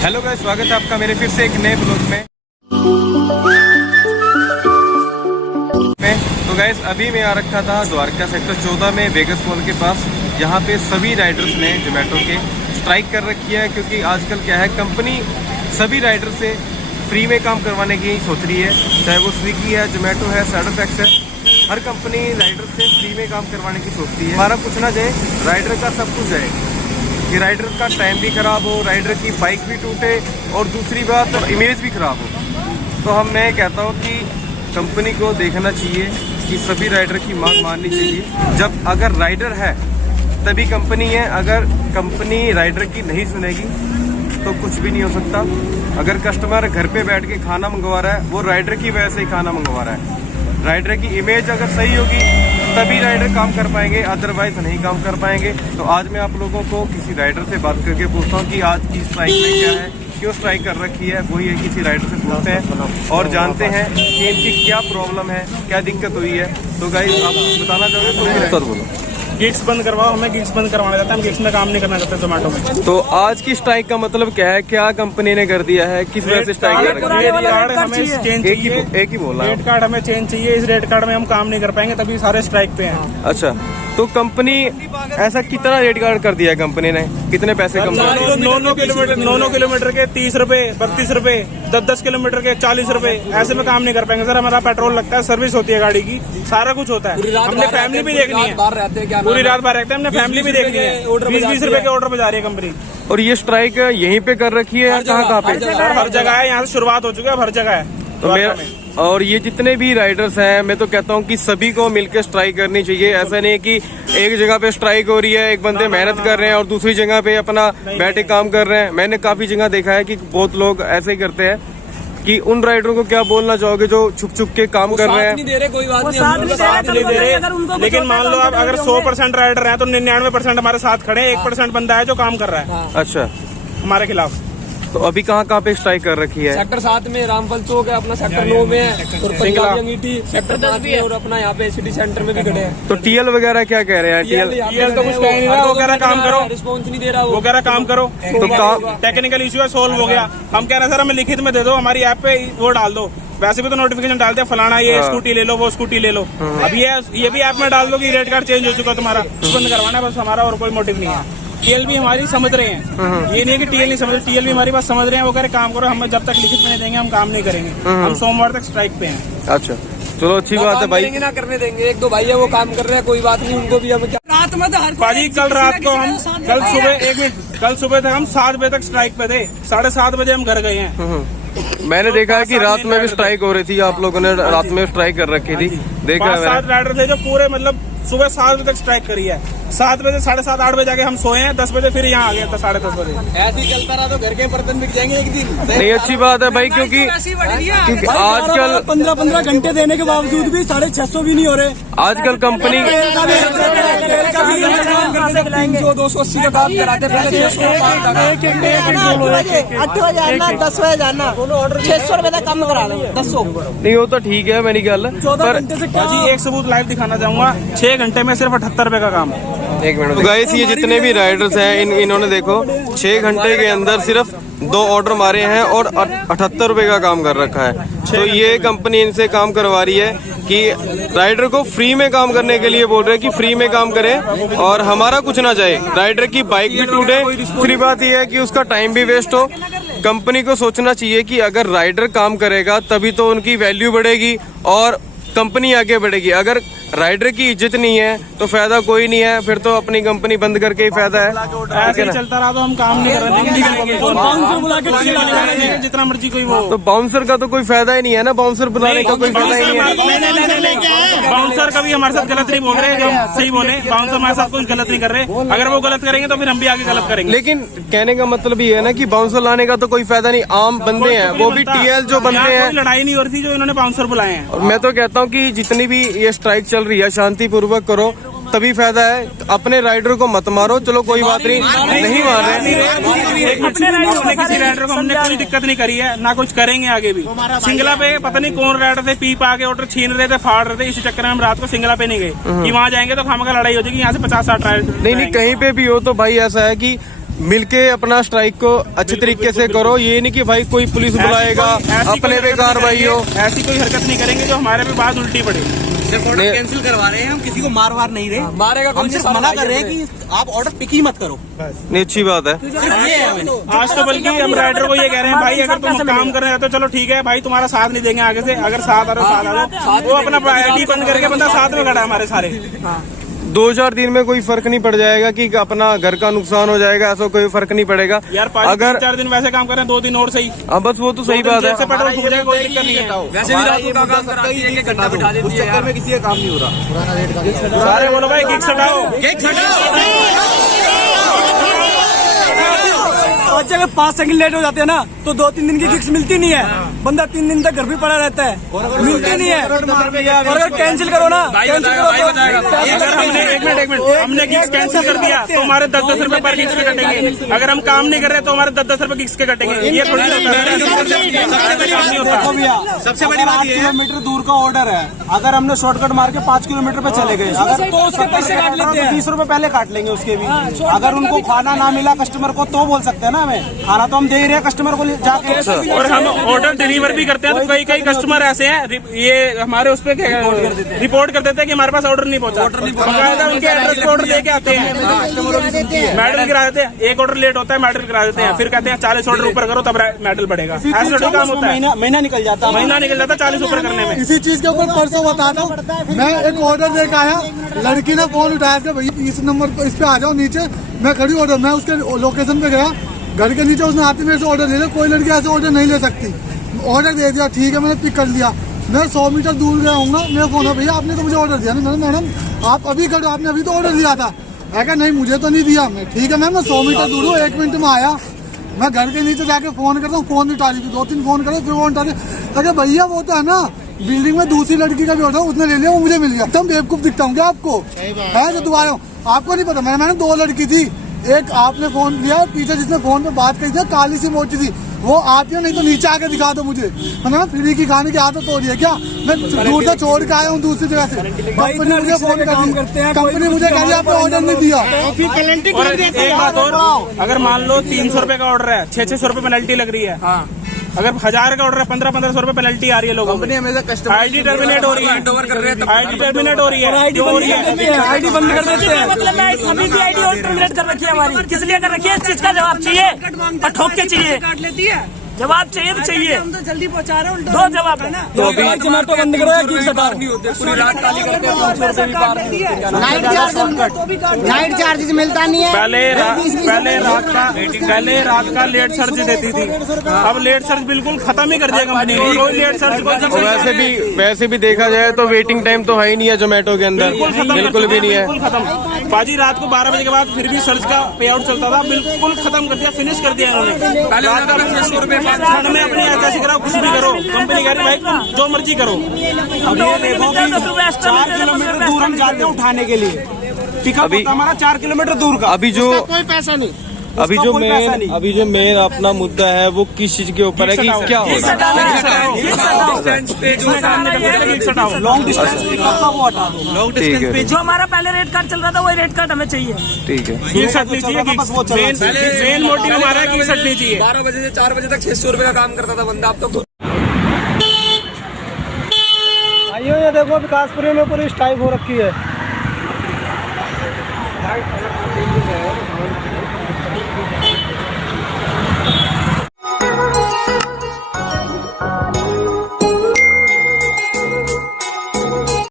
Hello guys, स्वागत है आपका मेरे फिर से एक नए ब्लॉग में। तो गाइस अभी मैं आ रखा था द्वारका सेक्टर 14 में वेगस मॉल के पास। यहाँ पे सभी राइडर्स ने जोमेटो के स्ट्राइक कर रखी है, क्योंकि आजकल क्या है, कंपनी सभी राइडर से फ्री में काम करवाने की सोच रही है। चाहे वो स्विगी है, जोमेटो है, सर्डफैक्स है, हर कंपनी राइडर से फ्री में काम करवाने की सोचती है। हमारा कुछ ना जाए, राइडर का सब कुछ जाए, कि राइडर का टाइम भी खराब हो, राइडर की बाइक भी टूटे और दूसरी बात इमेज भी खराब हो। तो मैं कहता हूँ कि कंपनी को देखना चाहिए कि सभी राइडर की मांग माननी चाहिए। जब अगर राइडर है तभी कंपनी है, अगर कंपनी राइडर की नहीं सुनेगी तो कुछ भी नहीं हो सकता। अगर कस्टमर घर पे बैठ के खाना मंगवा रहा है, वो राइडर की वजह से ही खाना मंगवा रहा है। राइडर की इमेज अगर सही होगी तभी राइडर काम कर पाएंगे, अदरवाइज नहीं काम कर पाएंगे। तो आज मैं आप लोगों को किसी राइडर से बात करके पूछता हूँ कि आज की स्ट्राइक में क्या है, क्यों स्ट्राइक कर रखी है। वही है, किसी राइडर से पूछते हैं और जानते हैं कि इनकी क्या प्रॉब्लम है, क्या दिक्कत हुई है। तो गाइस आप बताना चाहोगे? सर बोलो। गिग्स बंद करवाओ, हमें गिग्स बंद करवाना चाहते हैं, हम गिग्स में काम नहीं करना चाहते जोमेटो में। तो आज की स्ट्राइक का मतलब क्या है, क्या कंपनी ने कर दिया है, किस वजह से स्ट्राइक कर रखी है? रेट कार्ड हमें चेंज चाहिए, एक ही बोला, रेट कार्ड हमें चेंज चाहिए। इस रेट कार्ड में हम काम नहीं कर पाएंगे, तभी सारे स्ट्राइक पे हैं। अच्छा, तो कंपनी ऐसा कितना रेट कार्ड कर दिया है कंपनी ने, कितने पैसे कम? 9 किलोमीटर के 30 रुपए, 32 रुपए, 10 किलोमीटर के 40 रुपए, ऐसे में काम नहीं कर पाएंगे सर। हमारा पेट्रोल लगता है, सर्विस होती है गाड़ी की, सारा कुछ होता है। हमने फैमिली भी देखनी है, पूरी रात बाहर रहते हैं, हमने फैमिली भी देखनी है। 20-20 रुपए के ऑर्डर बजा रही है कंपनी। और ये स्ट्राइक यहीं पे कर रखी है या कहाँ पे? हर जगह है, यहाँ से शुरुआत हो चुकी है, हर जगह है। तो मेरा और ये जितने भी राइडर्स हैं, मैं तो कहता हूँ कि सभी को मिलकर स्ट्राइक करनी चाहिए। ऐसा नहीं है कि एक जगह पे स्ट्राइक हो रही है, एक बंदे मेहनत कर रहे हैं और दूसरी जगह पे अपना बैठे काम कर रहे हैं। मैंने काफी जगह देखा है कि बहुत लोग ऐसे ही करते हैं। कि उन राइडरों को क्या बोलना चाहोगे जो छुप छुप के काम कर रहे हैं? नहीं दे रहे, कोई बात नहीं, साथ नहीं दे रहे, लेकिन मान लो आप अगर 100% राइडर हैं तो 99% हमारे साथ खड़े हैं, 1% बंदा है जो काम कर रहा है अच्छा हमारे खिलाफ। तो अभी कहाँ पे स्ट्राइक कर रखी है? सेक्टर 7 में रामफल चौक है, अपना सेक्टर 9 में है, और पंजाबी अंगीठी सेक्टर 10 में, और अपना यहाँ पे सिटी सेंटर में भी खड़े हैं। तो टीएल वगैरह क्या कह रहे हैं? टीएल तो कुछ कह नहीं रहा, वो कह रहा काम करो, रिस्पॉन्स नहीं दे रहा, वो कह रहा काम करो। तो काम टेक्निकल इशू है, सोल्व हो गया। हम कह रहे हैं सर हमें लिखित में दे दो, हमारी ऐप पे वो डाल दो। वैसे भी तो नोटिफिकेशन डालते हैं, फलाना ये स्कूटी ले लो, वो स्कूटी ले लो। अब ये भी ऐप में डाल दो कि रेट कार्ड चेंज हो चुका तुम्हारा, बंद करवाना बस हमारा, और कोई मोटिव नहीं है। टीएल भी हमारी समझ रहे हैं, ये नहीं है कि टीएल नहीं समझ रहे, टीएल भी हमारी बात समझ रहे हैं। वो कह रहे काम करो, हम जब तक लिखित में नहीं देंगे हम काम नहीं करेंगे। हम सोमवार तक स्ट्राइक पे हैं। अच्छा, चलो अच्छी बात है भाई। ना करने देंगे, एक दो भाई है वो काम कर रहे हैं, कोई बात नहीं, उनको भी हम रात में तो हर पाजी कल रात को हम कल सुबह तक हम 7 बजे तक स्ट्राइक पे थे, 7:30 बजे हम घर गए हैं। मैंने देखा है कि रात में भी स्ट्राइक हो रही थी, आप लोगों ने रात में स्ट्राइक कर रखी थी, देखा है। 5-7 राइडर थे जो पूरे मतलब सुबह 7 बजे तक स्ट्राइक करी है। 7 बजे 7:30 8 बजे जाके हम सोए हैं, 10 बजे फिर यहाँ आ गए, 10-10:30 बजे। ऐसे ही चलता रहा तो घर के बर्तन बिक जाएंगे एक दिन। नहीं, अच्छी बात है भाई, क्योंकि आजकल 15-15 घंटे देने के बावजूद भी 650 भी नहीं हो रहे। आजकल कंपनी 280 का काम कराते, पहले 8 बजे आना, 10 बजे जाना, 600 रुपए का काम करा दो, 10 नहीं हो तो ठीक है मेरी गल, पर जी एक सबूत लाइव दिखाना चाहूंगा, 6 घंटे में सिर्फ 78 रुपए का काम है। एक मिनट। तो गाइस ये जितने भी राइडर्स हैं इन्होंने देखो 6 घंटे के अंदर सिर्फ 2 ऑर्डर मारे हैं और 78 रुपए का काम कर रखा है। तो ये कंपनी इनसे काम करवा रही है कि राइडर को फ्री में काम करने के लिए बोल रहे हैं कि फ्री में काम करें और हमारा कुछ ना जाए, राइडर की बाइक भी टूटे। दूसरी बात यह है कि उसका टाइम भी वेस्ट हो। कंपनी को सोचना चाहिए कि अगर राइडर काम करेगा तभी तो उनकी वैल्यू बढ़ेगी और कंपनी आगे बढ़ेगी। अगर राइडर की इज्जत नहीं है तो फायदा कोई नहीं है, फिर तो अपनी कंपनी बंद करके ही फायदा है। ऐसे ही चलता रहा तो हम काम नहीं कर रहे, जितना मर्जी कोई वो। तो बाउंसर का तो कोई फायदा ही नहीं है ना, बाउंसर बुलाने का कोई फायदा ही नहीं है। बाउंसर कभी हमारे साथ गलत नहीं बोल रहे, जो सही बोले, बाउंसर हमारे साथ कुछ गलत नहीं कर रहे। अगर वो गलत करेंगे तो फिर हम भी आगे गलत करेंगे। लेकिन कहने का मतलब ये है ना कि बाउंसर लाने का तो कोई फायदा नहीं, आम बंदे हैं, वो भी टीएल जो बंदे हैं। लड़ाई नहीं हो रही थी जो इन्होंने बाउंसर बुलाए हैं। और मैं तो कहता हूँ कि जितनी भी ये स्ट्राइक चल रही है शांतिपूर्वक करो, तभी फायदा है। अपने राइडर को मत मारो, चलो कोई बात नहीं, नहीं मार रहे। किसी राइडर को हमने कोई दिक्कत नहीं करी है, ना कुछ करेंगे आगे भी। सिंगला पे पता नहीं कौन राइडर थे, पी पा के ऑर्डर छीन रहे थे, फाड़ रहे थे, इसी चक्कर में हम रात को सिंगला पे नहीं गए कि वहाँ जाएंगे तो खामखा लड़ाई हो जाएगी। यहाँ से 50-60 राइडर नहीं, कहीं पे भी हो तो भाई ऐसा है कि मिलके अपना स्ट्राइक को अच्छे तरीके से करो। ये नहीं कि भाई कोई पुलिस बुलाएगा अपने पे कार्रवाई हो। ऐसी कोई हरकत नहीं करेंगे जो हमारे पे बात उल्टी पड़े। ऑर्डर कैंसिल करवा रहे हैं, हम किसी को मार वार नहीं रहे, मारेगा हम सिर्फ मना कर रहे हैं कि आप ऑर्डर पिक ही मत करो। नहीं, अच्छी बात है। आज तो बल्कि हम राइडर को ये कह रहे हैं भाई अगर तुम काम कर रहे हो तो चलो ठीक है भाई, तुम्हारा साथ नहीं देंगे आगे से। अगर साथ आ रहे हो साथ आ जाओ। वो अपना आईडी बंद करके बंदा साथ में खड़ा है हमारे सारे। 2-4 दिन में कोई फर्क नहीं पड़ जाएगा कि अपना घर का नुकसान हो जाएगा, ऐसा कोई फर्क नहीं पड़ेगा यार। अगर 4 दिन वैसे काम कर रहे हैं, 2 दिन और सही। हाँ बस वो तो सही बात है। पेट्रोल फूक जाएगा, कोई दिक्कत नहीं है। वैसे भी रात का काम करा दिया, एक घंटा बिठा देती है यार। किसी का काम नहीं हो रहा। सारे बोलो भाई किक हटाओ। बच्चे अगर 5 सेकंड लेट हो जाते हैं ना तो 2-3 दिन की किक्स मिलती नहीं है। बंदा 3 दिन तक घर भी पड़ा रहता है, मिलती नहीं है। और अगर कैंसिल करो ना, कैंसिल करो अगर हमने एक मिनट हमने किक्स कैंसिल कर दिया तो हमारे 10-10 रुपए पर किक्स के कटेंगे। अगर हम काम नहीं कर रहे तो हमारे 10-10 रुपए किक्स के कटेंगे। ये थोड़ी सबसे बड़ी बात ये है, किलोमीटर दूर का ऑर्डर है। अगर हमने शॉर्टकट मार के 5 किलोमीटर पे चले गए, अगर तो उसके पैसे काट लेते हैं। 30 रुपए पहले काट लेंगे उसके भी। अगर उनको खाना ना मिला कस्टमर को तो बोल सकते हैं ना, हमें खाना तो हम दे ही रहे हैं कस्टमर को जाके। और हम ऑर्डर डिलीवर भी करते हैं तो कई कस्टमर ऐसे हैं, ये हमारे उस पे रिपोर्ट कर देते हैं कि हमारे पास ऑर्डर नहीं पहुंचा। उनके एड्रेस पे ऑर्डर लेके आते हैं, मेडल गिरा देते हैं। एक ऑर्डर लेट होता है, मेडल गिरा देते हैं, फिर कहते हैं 40 ऑर्डर ऊपर करो तब मेडल बढ़ेगा। ऐसा थोड़ी काम होता है। महीना निकल जाता, महीना निकल जाता 40 ऊपर करने में। इसी चीज के ऊपर परसों बताता हूँ, मैं एक ऑर्डर लेकर आया, लड़की ने फोन उठाया कि भाई इस नंबर पर इस पे आ जाओ नीचे, मैं खड़ी ऑर्डर। मैं उसके लोकेशन पे गया, घर के नीचे उसने आते मेरे से ऑर्डर ले लिया। कोई लड़की ऐसे ऑर्डर नहीं ले सकती। ऑर्डर दे दिया, ठीक है, मैंने पिक कर लिया। मैं 100 मीटर दूर गया हूँ ना, मेरा फोन है, भैया आपने तो मुझे ऑर्डर दिया नहीं। मैडम आप अभी करो, आपने अभी तो ऑर्डर दिया था। है क्या? नहीं मुझे तो नहीं दिया। मैं ठीक है मैम, मैं 100 मीटर दूर हूँ, 1 मिनट में आया। मैं घर के नीचे जाके फोन करता हूँ, फोन नहीं उठा रही थी। 2-3 फोन करे फिर फोन उठा रही। अरे भैया वो तो है ना बिल्डिंग में दूसरी लड़की का भी ऑर्डर उसने ले लिया, वो मुझे मिल गया। एकदम बेवकूफ दिखता हूँ क्या आपको? है जो दोबारा आपको नहीं पता? मैंने 2 लड़की थी, एक आपने फोन किया, पीछे जिसने फोन पे बात करी थी काली सी मोटी थी, वो आती है नहीं तो नीचे आके दिखा दो मुझे। मैंने फ्री की खाने की आदत हो रही है क्या? मैं दूर से छोड़ के आया हूँ दूसरी जगह से। कंपनी मुझे फोन कर दी, कंपनी मुझे कह रही आपने ऑर्डर नहीं दिया। और एक बात और, अगर मान लो 300 रुपए का ऑर्डर है, 600 रुपए पेनल्टी लग रही है। अगर 1000 का ऑर्डर है, 1500 रुपए पेनल्टी आ रही है लोगों को। आईडी टर्मिनेट हो रही है, आईडी टर्मिनेट हो रही है, आईडी बंद कर देते हैं। मतलब अभी भी आईडी और टर्मिनेट कर रखी है हमारी। किस लिए कर रखी है? इस चीज का जवाब चाहिए और ठोक के चाहिए। काट लेती है, जवाब चाहिए तो चाहिए, हम तो जल्दी पहुंचा रहे हैं। दो जवाब है ना। तो अभी जोमेटो बंद करो या किक हटाओ, नहीं होते पूरी रात काली करते हैं। 200 रुपए भी पार नहीं होते। नाइट चार्जेस मिलता नहीं है। पहले रात का लेट सर्च देती थी, अब लेट सर्च बिल्कुल खत्म ही कर दिया कंपनी ने। कोई लेट सर्च और वैसे भी देखा जाए तो वेटिंग टाइम तो है ही नहीं है जोमेटो के अंदर, बिल्कुल भी नहीं है। बिल्कुल खत्म। बाजी रात को 12 बजे के बाद फिर भी सर्च का पे आउट चलता था, बिल्कुल खत्म कर दिया, फिनिश कर दिया इन्होंने। पहले 600 रुपए ठंड में अपनी ऐसा कराओ, कुछ भी करो, कंपनी कह रही भाई तुम जो मर्जी करो। अब ये देखो कि 4 किलोमीटर दूर हम जाते हैं उठाने के लिए, पिकअप होता हमारा 4 किलोमीटर दूर का। अभी जो कोई पैसा नहीं, अभी जो मेन अपना मुद्दा है वो किस चीज के ऊपर है कि क्या हो रहा है? लॉन्ग डिस्टेंस पिकअप का वो हटा दो। ठीक है, जो हमारा पहले रेट कार्ड चल रहा था वही रेट कार्ड हमें चाहिए। ठीक है। की सट नहीं चाहिए, मेन मोटिव हमारा की सट नहीं चाहिए। 12 बजे से 4 बजे तक 600 रुपए का काम करता था बंदा, अब तो आइयो ये देखो विकासपुरी में पूरी स्ट्राइक हो रखी है।